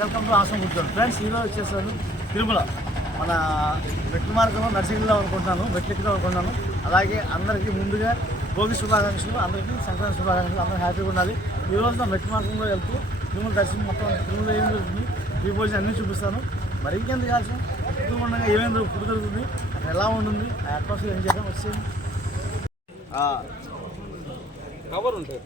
Welcome to awesome కూర్చోండి friends ఈరోజు వచ్చేసాను తిరుమల. మన మెట్ల మార్గంలో నర్సింగ్లో అనుకుంటున్నాను మెట్లు ఎక్కుదాం అనుకుంటున్నాను అలాగే అందరికీ ముందుగా భోగి శుభాకాంక్షలు అందరికీ సంక్రాంతి శుభాకాంక్షలు అందరూ హ్యాపీగా ఉండాలి. ఈ రోజు నా మెట్ల మార్గంలో వెళ్తూ తిరుమల దర్శనం మొత్తం తిరుమల ఏం జరుగుతుంది ఈ భోజనం అన్నీ చూపిస్తాను. మరి ఇంకెందుకు కాల్సిన తిరుమల ఏమేమి దొరుకు- ఫుడ్ దొరుకుతుంది అక్కడ ఎలా ఉంటుంది ఆ అట్మాస్ఫియర్ ఏం చేద్దాం వచ్చేయండి. కవర్ ఉంటుంది.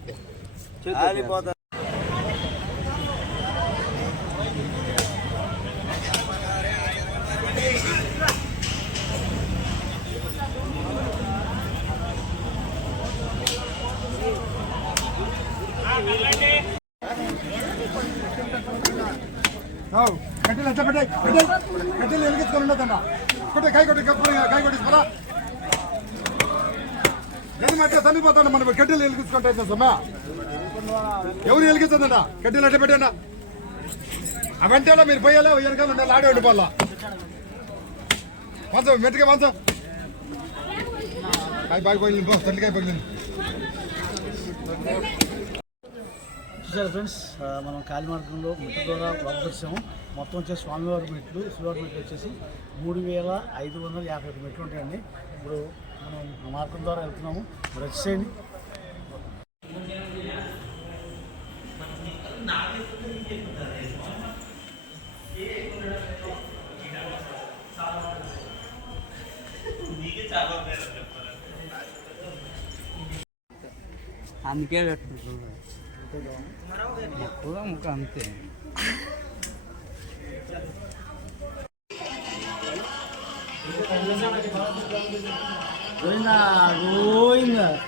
కొట్టే కాయ కొట్టి ఎందుకంటే కాయ చనిపోతాడు మనం కట్టెలు వెలిగించుకుంటా సమ్మ? ఎవరు వెలిగించదంట కట్టెలు అట్ట పెట్టండి అవంటేలా మీరు పోయాలా వెనకాల ఉండాలి. ఆడే ఉండిపోవాలా పంచం మెట్టుగా పంచం కాయ బాగా పగిలింది పో తల్లికాయ పగిలింది ఫ్రెండ్స్? ఆ, మనం కాలిమార్గంలో మెట్ల ద్వారా లోపలికి వచ్చాము మొత్తం వచ్చేసి స్వామివారి మెట్లు శ్రీవారి మెట్లు వచ్చేసి మూడు వేల ఐదు వందల యాభై ఒకటి మెట్లు ఉంటాయండి. ఇప్పుడు మనం మార్గం ద్వారా వెళ్తున్నాము. మరి వచ్చేయండి అందుకే పెట్టుకుంటున్నాను. అంతే. Goina, goina.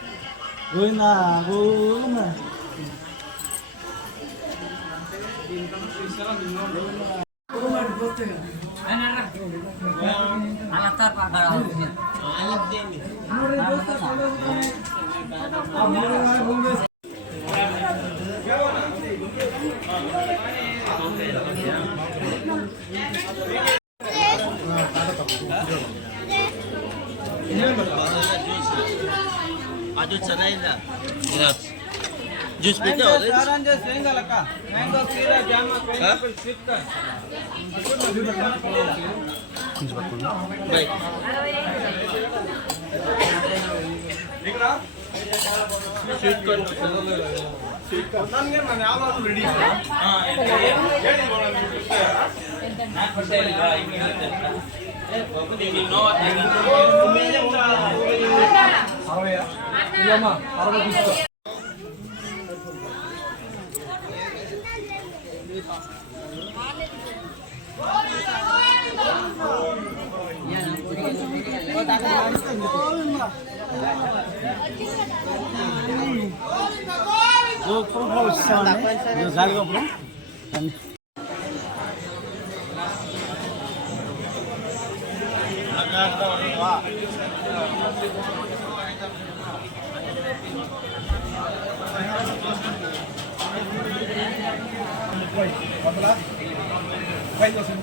Goina, goina. আমার జ్యూస్ పెట్టావు అరవై తీసుకో Vai, vamos lá? Vai, você não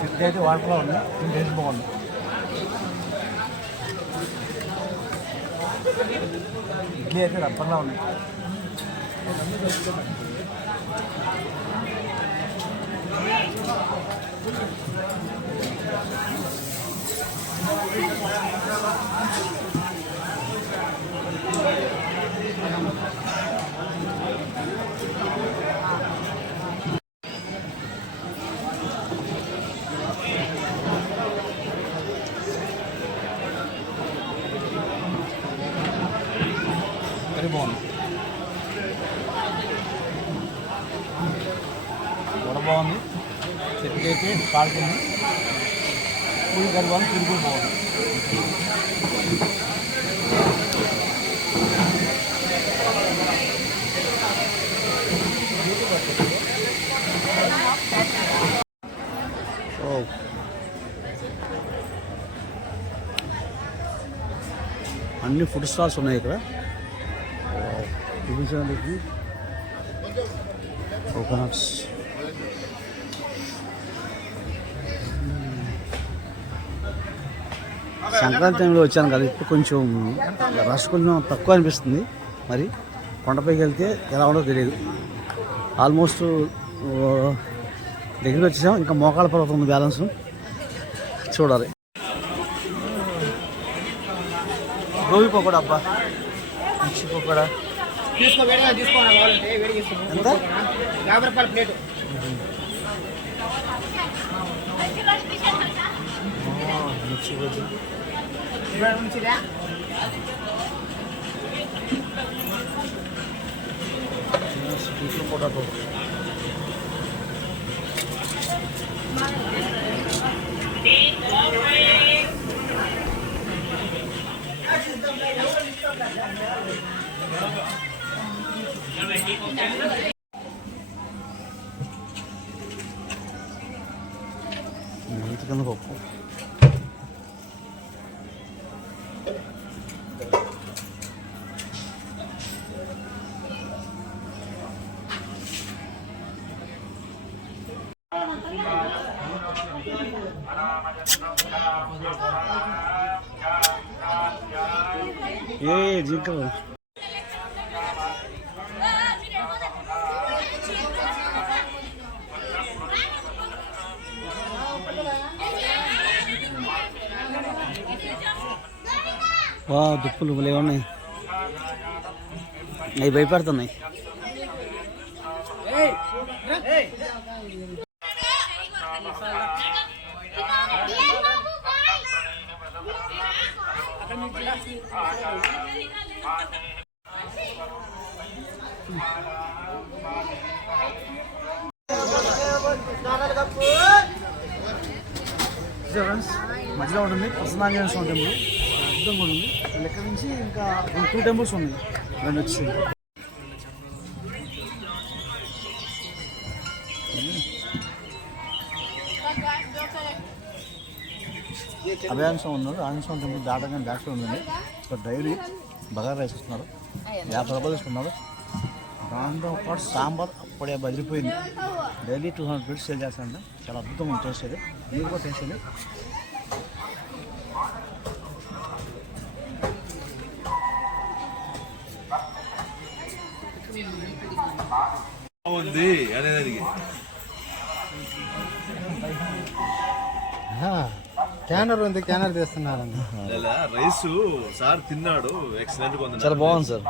సిద్ధి అయితే వాటర్లో ఉంది టేస్ట్ బాగుంది. ఇడ్లీ అయితే రబ్బర్లా ఉన్నాయి బాగుంది. చెట్టుకి అయితే పాడుతుంది పూలు గారు బాగుంది. తిరుగులు బాగుంది అన్ని ఫుడ్ స్టాల్స్ ఉన్నాయి ఇక్కడ. చూపించడానికి కోకోనట్స్ సంక్రాంతి టైంలో వచ్చాను కదా ఇప్పుడు కొంచెం రష్ కొంచెం తక్కువ అనిపిస్తుంది. మరి కొండపైకి వెళ్తే ఎలా ఉండదో తెలియదు. ఆల్మోస్ట్ ఓ, దగ్గరికి వచ్చేసాం. ఇంకా మోకాళ్ళ పర్వతం ఉంది బ్యాలెన్స్. చూడాలి. గోబీ పకోడా అబ్బా. మిర్చి పకోడా. ఎంత? యాభై రూపాయల ప్లేట్. మిర్చి വിളിച്ചില്ല വീട്ടിൽ നിന്ന് പോകും మెంతికన్న పప్పు ఏ జింకలు వా దుప్పులు భలే ఉన్నాయి అవి భయపడుతున్నాయి ఫ్రెండ్స్ మధ్యలో ఉంటుంది. ప్రసన్నాంజనేయ స్వామి టెంపుల్. అద్భుతంగా ఉంది ఇక్కడ నుంచి ఇంకా టూ టెంపుల్స్ ఉన్నాయి. దాన్ని వచ్చి స్వామి ఉన్నారు స్వామి టెంపుల్ దాటగానే బ్యాక్ సైడ్ ఉందండి. ఇక్కడ డైలీ బగారా రైస్ ఇస్తున్నారు. యాభై రూపాయలు ఇస్తున్నారు దాంతో పాటు సాంబార్ అప్పుడే బదిలిపోయింది daily two hundred rupees sale చేస్తారంట. చాలా అద్భుతంగా టేస్ట్ అది మీరు కూడా టేస్ట్ అది ఉంది అనేదానికి క్యానర్ ఉంది క్యానర్ తీస్తున్నారండి. లేదా రైస్ సార్ తిన్నాడు ఎక్సలెంట్గా ఉంది చాలా బాగుంది sir.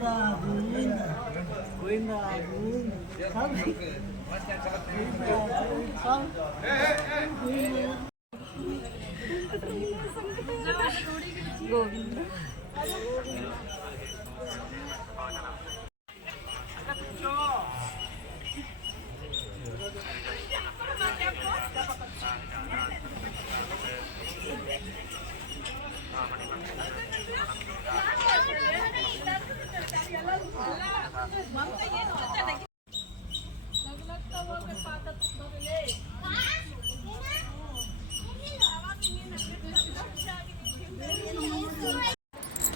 Coimbra, Coimbra, Coimbra, sabe? Coimbra, sabe? Sabe?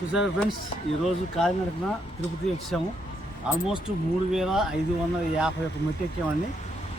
చూసారు ఫ్రెండ్స్? ఈరోజు కాలినడకన తిరుపతి వచ్చాము. ఆల్మోస్ట్ మూడు వేల ఐదు వందల యాభై ఒక మెట్టు ఎక్కామండి.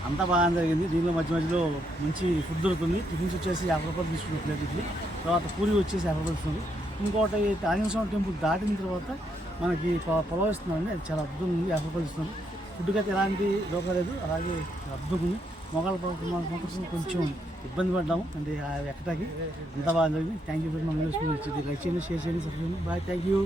అంతా బాగా జరిగింది. దీనిలో మధ్య మధ్యలో మంచి ఫుడ్ దొరుకుతుంది. టిఫిన్స్ వచ్చేసి యాభై రూపాయలు తీసుకున్న ప్లేట్ ఇడ్లీ. తర్వాత పూరి వచ్చేసి యాభై రూపాయలు ఇస్తుంది ఇంకోటి ఆంజనేయ స్వామి టెంపుల్ దాటిన తర్వాత మనకి ప- పొలవ అది చాలా అద్భుతంగా ఉంది. యాభై రూపాయలు ఇస్తున్నారు ఫుడ్కి అయితే ఎలాంటి లోపలేదు అలాగే అద్భుతం ఉంది. మొగాళ్ళ పక్కన కొంచెం ఇబ్బంది పడ్డాము. అంటే ఆ ఎక్కటాకి అంతా బాగా జరిగింది. Thank you very much like చేయండి షేర్ చేయండి సబ్స్క్రైబ్ బాయ్ థ్యాంక్ యూ